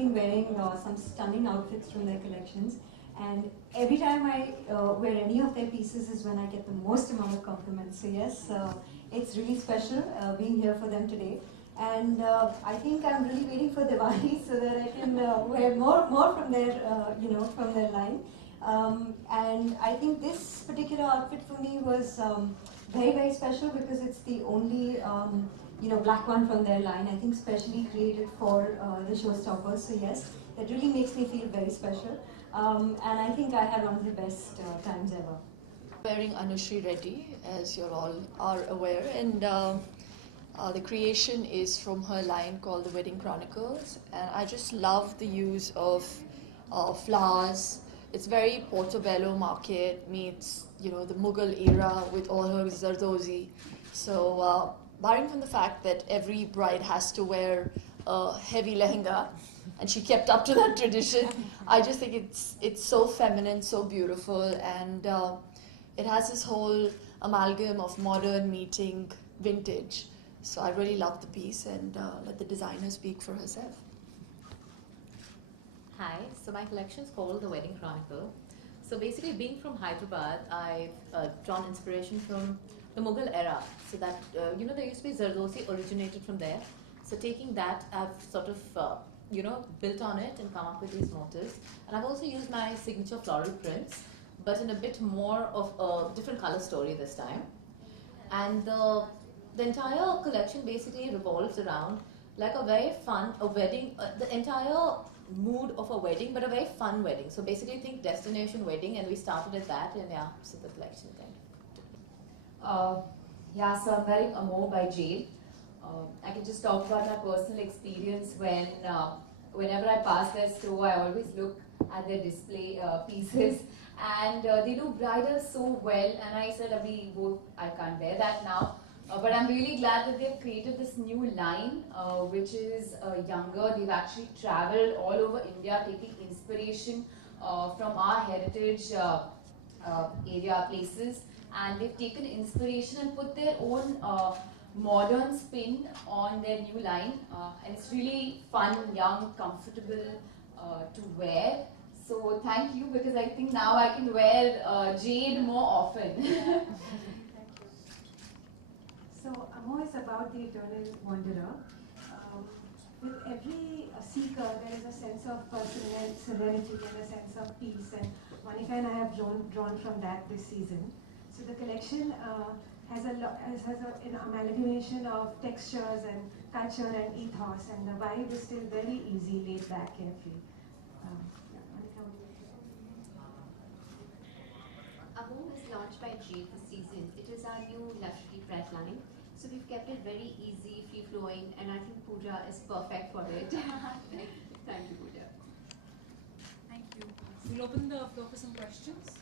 been wearing some stunning outfits from their collections, and every time I wear any of their pieces is when I get the most amount of compliments. So yes, it's really special being here for them today. And I think I'm really waiting for Diwali so that I can wear more from their, from their line. And I think this particular outfit for me was very special because it's the only black one from their line. I think specially created for the showstoppers. So yes, that really makes me feel very special. And I think I had one of the best times ever. Wearing Anushri Reddy, as you all are aware, and the creation is from her line called The Wedding Chronicles, and I just love the use of flowers. It's very Portobello market meets the Mughal era with all her Zardozi. So barring from the fact that every bride has to wear a heavy lehenga, and she kept up to that tradition, I just think it's so feminine, so beautiful, and it has this whole amalgam of modern meeting vintage. So I really love the piece, and let the designer speak for herself. Hi, so my collection is called The Wedding Chronicle. So basically, being from Hyderabad, I've drawn inspiration from the Mughal era. So that, there used to be Zardozi originated from there. So taking that, I've sort of, built on it and come up with these motifs. And I've also used my signature floral prints, but in a bit more of a different color story this time. And the entire collection basically revolves around like a very fun, wedding, the entire mood of a wedding, but a very fun wedding. So basically think destination wedding, and we started at that, and yeah, so the collection kind of. So I'm wearing Amor by Jade. I can just talk about my personal experience whenever I pass their store, I always look at their display pieces, and they do bridal so well, and I said, I can't wear that now. But I'm really glad that they've created this new line, which is younger. They've actually traveled all over India, taking inspiration from our heritage area places, and they've taken inspiration and put their own modern spin on their new line. And it's really fun, young, comfortable to wear. So thank you, because I think now I can wear Jade more often. So Amor is about the eternal wanderer. With every seeker, there is a sense of serenity and a sense of peace, and Monica and I have drawn from that this season. So the collection has an amalgamation of textures and culture and ethos, and the vibe is still very easy, laid back, carefree. Monica, what do you think? Amor was launched by Jade this season. It is our new luxury press line. So we've kept it very easy, free-flowing, and I think Pooja is perfect for it. Thank you, Pooja. Thank you. So we'll open the floor for some questions.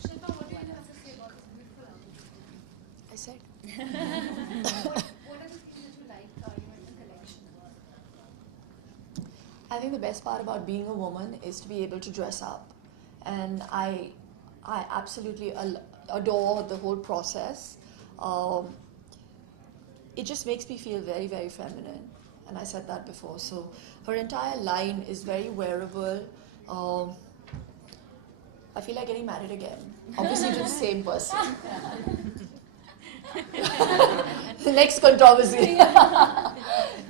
Shilpa, what do you have to say about this beautiful outfit? I said. What are the things that you like in the collection? I think the best part about being a woman is to be able to dress up, and I absolutely adore the whole process. It just makes me feel very, very feminine, and I said that before. So her entire line is very wearable. I feel like getting married again, obviously to the same person. The next controversy.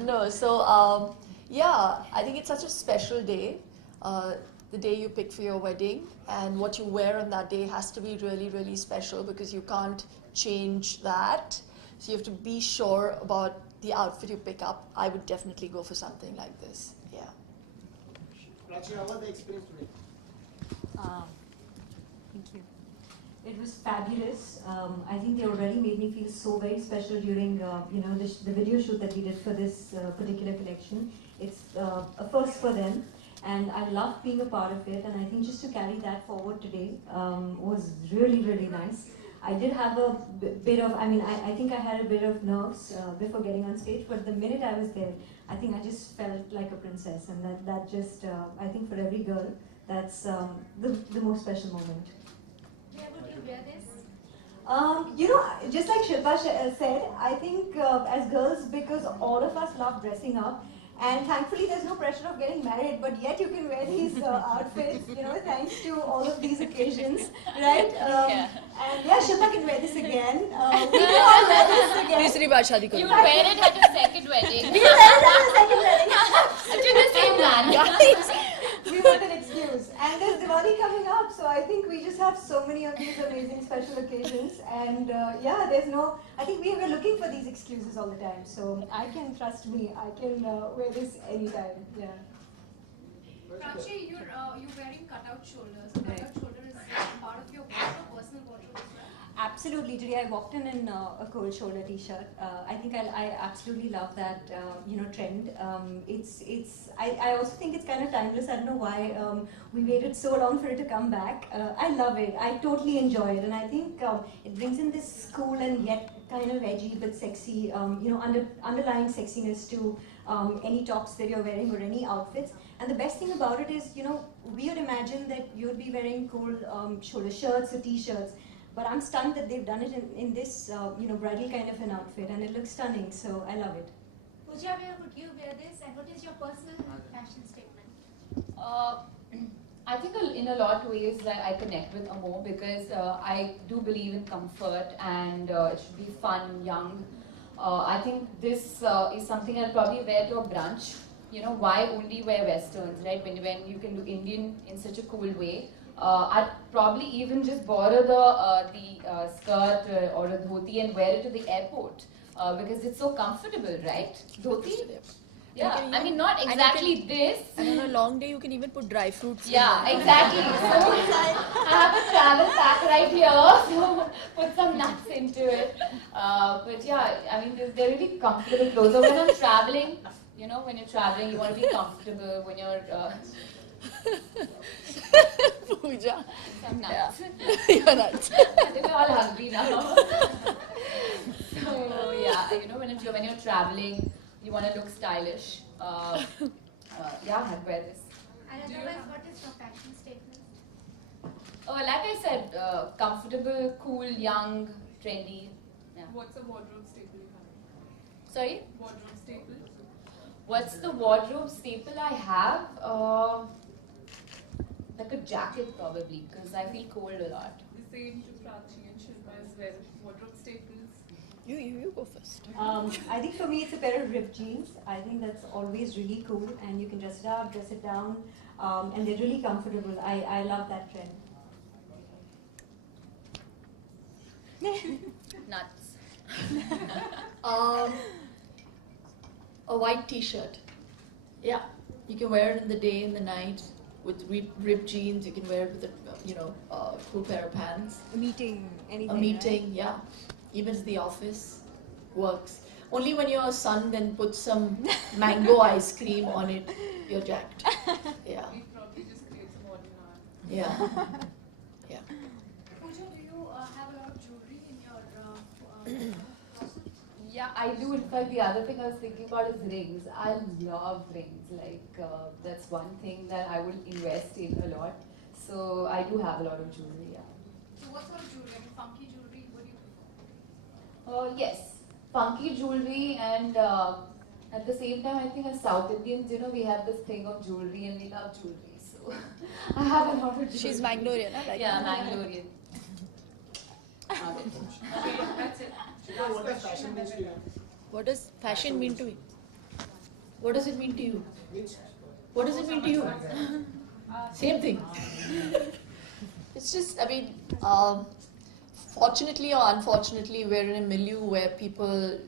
No, so yeah, I think it's such a special day. The day you pick for your wedding, and what you wear on that day has to be really, really special, because you can't change that. So you have to be sure about the outfit you pick up. I would definitely go for something like this. Yeah. Prachi, how was the experience today? Thank you. It was fabulous. I think they already made me feel so very special during the video shoot that we did for this particular collection. It's a first for them. And I loved being a part of it, and I think just to carry that forward today was really, really nice. I did have a bit of, I think I had a bit of nerves before getting on stage, but the minute I was there, I think I just felt like a princess, and that just, I think for every girl, that's the most special moment. Where would you wear this? Just like Shilpa said, I think as girls, because all of us love dressing up, and thankfully there's no pressure of getting married, but yet you can wear these outfits, thanks to all of these occasions, right? And yeah, Shilpa can wear this again. We can all wear this again. तीसरी बार शादी You करो. would wear it at a second wedding. We can wear it at the second wedding. To the same man. Guys, We want an excuse. And there's Diwali coming up, so I think we just have so many of these amazing special occasions. And I think we were looking for these excuses all the time. So trust me, I can wear this anytime. Yeah. Prachi, you're wearing cutout shoulders. Cutout shoulder is part of your wardrobe, personal wardrobe as well. Absolutely. Today I walked in a cold shoulder t-shirt. I think I absolutely love that trend. I also think it's kind of timeless. I don't know why we waited so long for it to come back. I love it. I totally enjoy it, and I think it brings in this cool and yet kind of edgy but sexy, underlying sexiness to any tops that you're wearing or any outfits. And the best thing about it is, we would imagine that you'd be wearing cool shoulder shirts or t-shirts. But I'm stunned that they've done it in this, bridal kind of an outfit, and it looks stunning. So I love it. Pooja, where would you wear this, and what is your personal fashion statement? I think in a lot of ways that I connect with Amor because I do believe in comfort and it should be fun, young. I think this is something I'll probably wear to a brunch. Why only wear westerns, right? When you can do Indian in such a cool way. I'd probably even just borrow the skirt or a dhoti and wear it to the airport because it's so comfortable, right? Dhoti? Yeah, I mean not exactly this. and on a long day you can even put dry fruits. Yeah, exactly. So I have a travel pack right here, so put some nuts into it. But yeah, I mean they're really comfortable clothes. So when I'm traveling, when you're traveling, you want to be comfortable. When you're Pooja. some nuts. You're nuts. We're all hungry now. So yeah, when you're traveling, you want to look stylish. Yeah, I'd wear this. And otherwise, what is your fashion statement? Oh, like I said, comfortable, cool, young, trendy. Yeah. What's a wardrobe staple you have? Sorry? Wardrobe staple? What's the wardrobe staple I have? Like a jacket probably, because I feel cold a lot. The same to Prachi and Shilpa as well. Wardrobe staples. You go first. I think for me it's a pair of ripped jeans. I think that's always really cool, and you can dress it up, dress it down, and they're really comfortable. I love that trend. Nuts. A white t-shirt. Yeah, you can wear it in the day, in the night, with ripped jeans. You can wear it with a cool pair of pants. A meeting, anything. A meeting, yeah. Even to the office, works. Only when your son then puts some mango ice cream on it, you're jacked. Yeah, We probably just create some modern art. yeah, yeah. Pooja, do you have a lot of jewelry in your closet? Yeah, I do. In fact, the other thing I was thinking about is rings. I love rings. That's one thing that I would invest in a lot. So I do have a lot of jewelry. Yeah. So what sort of jewelry? I mean, funky jewelry, what do you Yes, funky jewelry, and at the same time, I think as South Indians, we have this thing of jewelry and we love jewelry. So I have a lot of jewelry. She's Mangalorean, I like Yeah, that. Mangalorean. Okay, that's it. Shilpa, what does fashion mean to you? What does fashion mean to you? What does it mean to you? Means What does it mean to you? Same thing. It's just, fortunately or unfortunately, we're in a milieu where people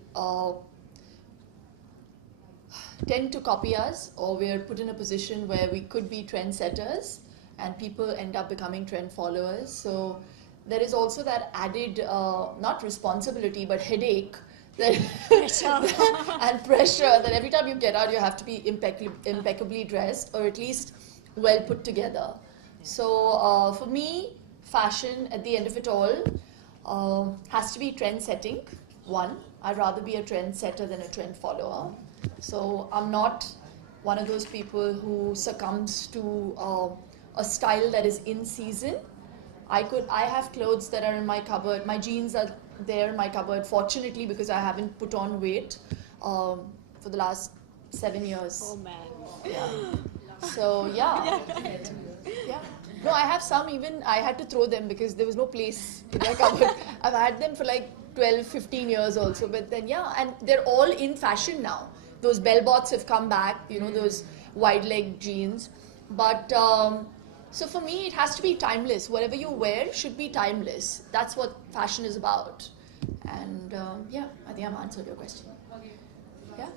tend to copy us, or we're put in a position where we could be trendsetters and people end up becoming trend followers. So there is also that added, not responsibility, but headache that and pressure that every time you get out, you have to be impeccably dressed, or at least well put together. So for me, fashion at the end of it all has to be trend setting. One, I'd rather be a trend setter than a trend follower. So I'm not one of those people who succumbs to a style that is in season. I have clothes that are in my cupboard. My jeans are there in my cupboard, fortunately, because I haven't put on weight for the last 7 years. Oh man. Yeah. So yeah. Yeah. No, I have some even I had to throw them because there was no place in my cupboard. I've had them for like 12, 15 years also. But then yeah, and they're all in fashion now. Those bell bots have come back, you know, those wide leg jeans. But so for me, it has to be timeless. Whatever you wear should be timeless. That's what fashion is about. And yeah, I think I've answered your question. Okay. Yeah.